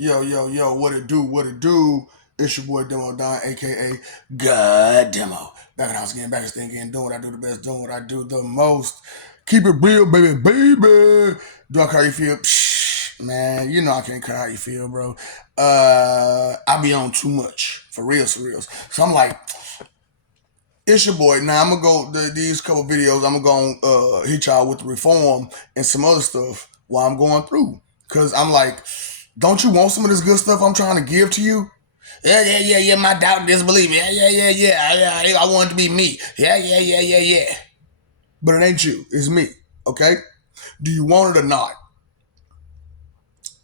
Yo, yo, yo, what it do, what it do? It's your boy Demo Don, aka God Demo. Back in the house again, back in thing again, doing what I do the best, doing what I do the most. Keep it real, baby, baby. Do I care how you feel? Psh, man, you know I can't care how you feel, bro. I be on too much. For reals, for reals. So I'm like, it's your boy. Now I'm gonna go these couple videos. I'm gonna go hit y'all with the reform and some other stuff while I'm going through. Cause I'm like, don't you want some of this good stuff I'm trying to give to you? Yeah, yeah, yeah, yeah. My doubt and disbelief. Yeah, yeah, yeah, yeah. I want it to be me. Yeah, yeah, yeah, yeah, yeah. But it ain't you. It's me. Okay. Do you want it or not?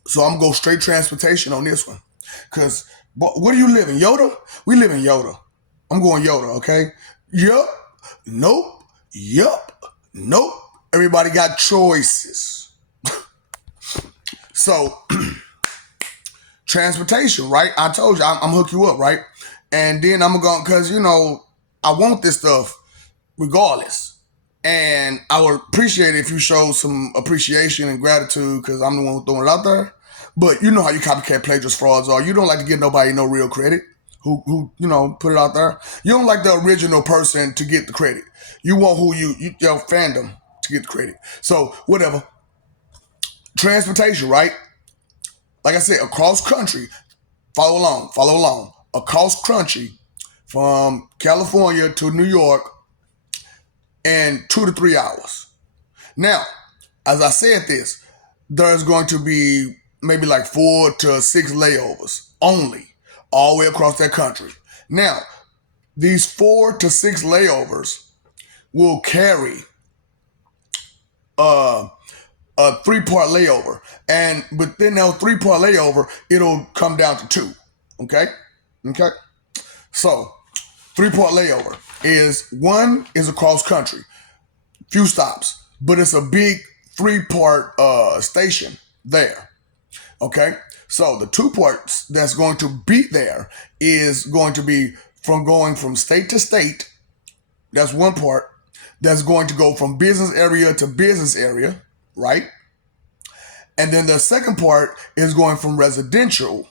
So I'm gonna go straight transportation on this one. Cause, but where do you live in Yoda? We live in Yoda. I'm going Yoda. Okay. Yup. Nope. Yup. Nope. Everybody got choices. So transportation, right? I told you I'm hook you up, right? And then I'm gonna go because I want this stuff regardless, and I would appreciate it if you showed some appreciation and gratitude because I'm the one who's throwing it out there. But you know how you copycat plagiarist frauds are. You don't like to give nobody no real credit. Who put it out there. You don't like the original person to get the credit. You want who your fandom to get the credit. So whatever. Transportation, right? Like I said, across country. Follow along. Follow along. Across country from California to New York in 2 to 3 hours. Now, as I said this, there's going to be maybe like 4 to 6 layovers only, all the way across that country. Now, these 4 to 6 layovers will carry uh, a 3 part layover, and within that 3 part layover, it'll come down to two. Okay, okay. So 3 part layover is one is across country, few stops, but it's a big 3 part station there. Okay, so the 2 parts that's going to be there is going to be from going from state to state. That's one part. That's going to go from business area to business area, right? And then the second part is going from residential,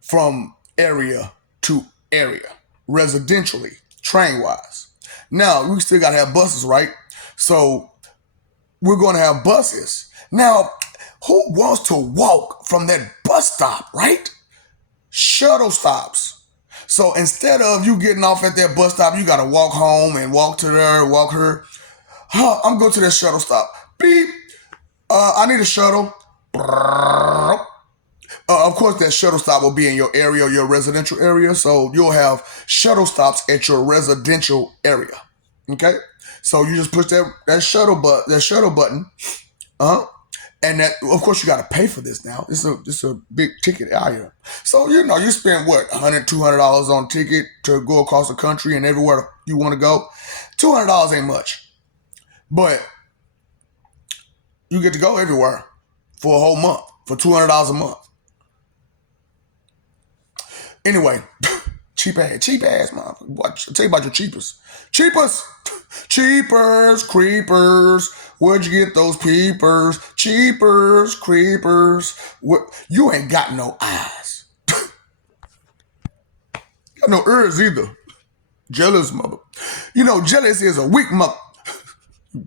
from area to area, residentially, train wise. Now, we still got to have buses, right? So we're going to have buses. Now, who wants to walk from that bus stop, right? Shuttle stops. So instead of you getting off at that bus stop, you got to walk home and walk to there, walk her. I'm going to that shuttle stop. Beep. I need a shuttle. Of course, that shuttle stop will be in your area, your residential area. So you'll have shuttle stops at your residential area. Okay, so you just push that shuttle button. And that, of course, you got to pay for this now. It's a big ticket out here. So you spend what $100, $200 on a ticket to go across the country and everywhere you want to go. $200 ain't much, but you get to go everywhere for a whole month for $200 a month. Anyway, cheap ass, man. What? Tell you about your cheapers. Cheapers, creepers. Where'd you get those peepers? Cheapers, creepers. What? You ain't got no eyes. Got no ears either. Jealous mother. Jealous is a weak mother.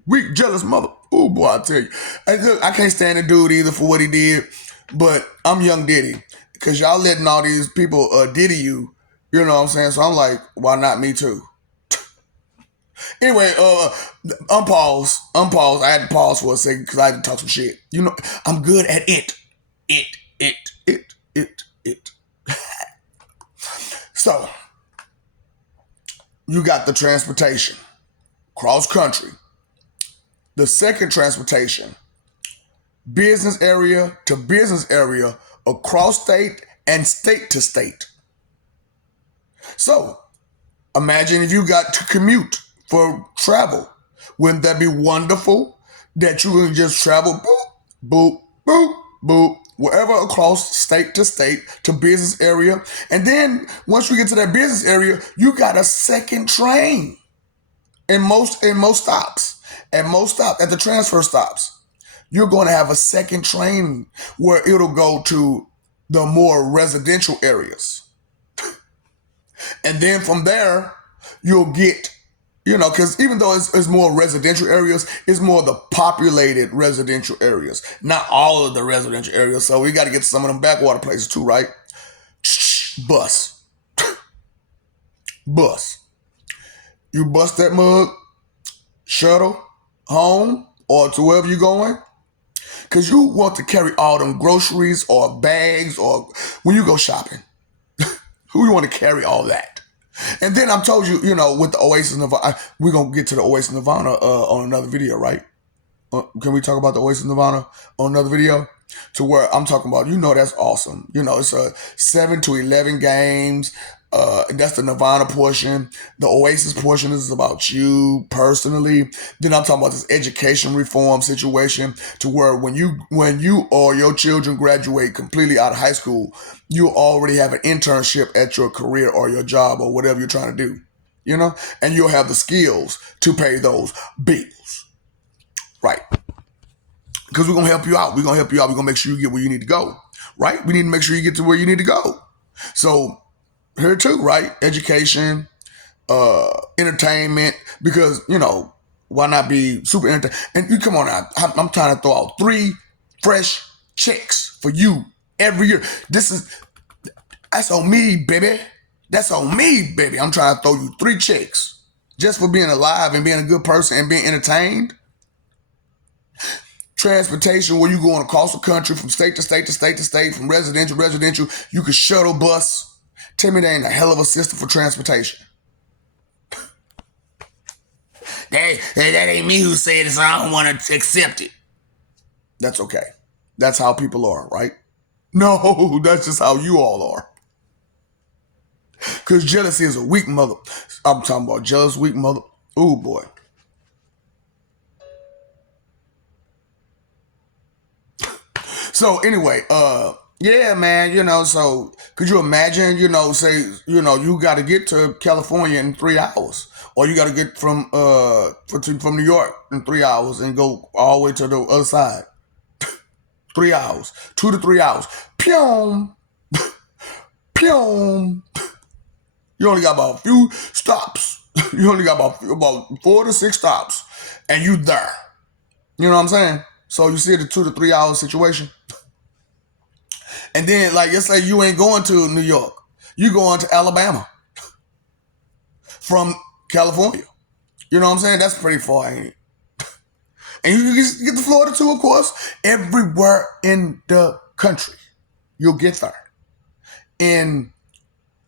Weak, jealous mother. Oh boy, I tell you. I can't stand the dude either for what he did. But I'm young Diddy. Because y'all letting all these people Diddy you. You know what I'm saying? So I'm like, why not me too? Anyway, unpause. Unpause. I had to pause for a second because I had to talk some shit. I'm good at it. It. So, you got the transportation. Cross country. The second transportation. Business area to business area, across state and state to state. So, imagine if you got to commute for travel. Wouldn't that be wonderful? That you can just travel boop, boop, boop, boop, wherever across state to business area. And then once you get to that business area, you got a second train in most stops. At the transfer stops. You're going to have a second train where it'll go to the more residential areas. And then from there, you'll get, because even though it's more residential areas, it's more the populated residential areas, not all of the residential areas. So we got to get some of them backwater places too, right? Bus. Bus. You bust that mug, shuttle, home, or to wherever you're going. Because you want to carry all them groceries or bags or when you go shopping. Who you want to carry all that? And then I told you, with the Oasis Nirvana, we're going to get to the Oasis Nirvana on another video, right? Can we talk about the Oasis Nirvana on another video? To where I'm talking about, that's awesome. It's a 7 to 11 games. That's the Nirvana portion. The Oasis portion is about you personally. Then I'm talking about this education reform situation to where when you or your children graduate completely out of high school, you already have an internship at your career or your job or whatever you're trying to do, and you'll have the skills to pay those bills, right? Because we're going to help you out. We're going to make sure you get where you need to go, right? We need to make sure you get to where you need to go. So here too, right? Education, entertainment, because, why not be super entertaining? And you come on out. I'm trying to throw out 3 fresh checks for you every year. That's on me, baby. That's on me, baby. I'm trying to throw you 3 checks just for being alive and being a good person and being entertained. Transportation, where you going across the country from state to state to state to state, from residential to residential. You can shuttle bus. Tell me that ain't a hell of a system for transportation. That ain't me who said it, so I don't want to accept it. That's okay. That's how people are, right? No, that's just how you all are. Because jealousy is a weak mother. I'm talking about jealous, weak mother. Ooh, boy. So anyway, yeah, man, so could you imagine, say, you got to get to California in 3 hours, or you got to get from New York in 3 hours and go all the way to the other side. 3 hours, 2 to 3 hours. Pyom, pyom. You only got about a few stops. You only got about 4 to 6 stops, and you there. You know what I'm saying? So you see the 2 to 3 hour situation. And then, like, let's say you ain't going to New York. You going to Alabama from California. You know what I'm saying? That's pretty far, ain't it? And you get to Florida too, of course. Everywhere in the country, you'll get there in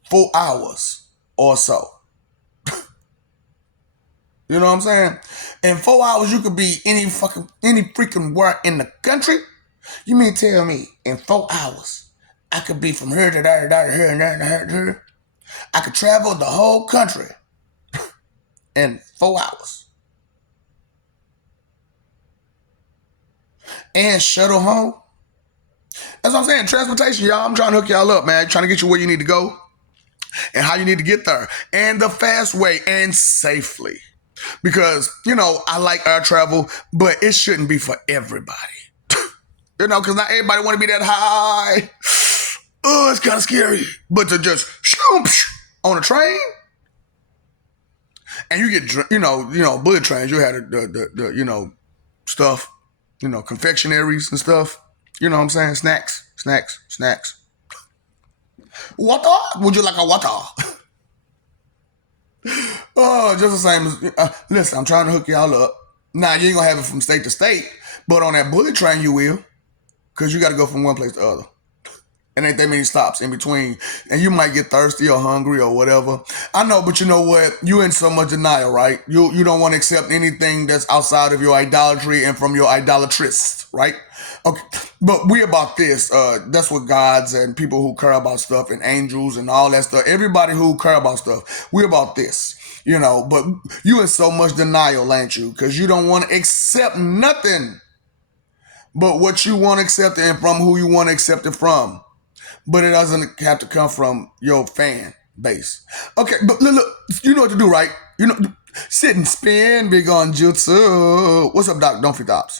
4 hours or so. You know what I'm saying? In 4 hours, you could be any freaking where in the country. You mean tell me in 4 hours, I could be from here to there, here and there, and here to here? I could travel the whole country in 4 hours. And shuttle home. That's what I'm saying. Transportation, y'all. I'm trying to hook y'all up, man. Trying to get you where you need to go and how you need to get there. And the fast way and safely. Because, I like air travel, but it shouldn't be for everybody. Because not everybody want to be that high. Oh, it's kind of scary. But to just on a train, and you get, bullet trains, you had the stuff, confectionaries and stuff. You know what I'm saying? Snacks. Water? Would you like a water? Oh, just the same as, listen, I'm trying to hook y'all up. Now, you ain't going to have it from state to state, but on that bullet train you will. Because you got to go from one place to the other. And ain't that many stops in between. And you might get thirsty or hungry or whatever. I know, but you know what? You in so much denial, right? You don't want to accept anything that's outside of your idolatry and from your idolatress, right? Okay, but we about this. That's what gods and people who care about stuff and angels and all that stuff. Everybody who care about stuff. We about this, But you in so much denial, ain't you? Because you don't want to accept nothing but what you want to accept and from who you want to accept it from. But it doesn't have to come from your fan base. Okay, but look, you know what to do, right? Sit and spin, big on jutsu. What's up, Doc? Don't forget.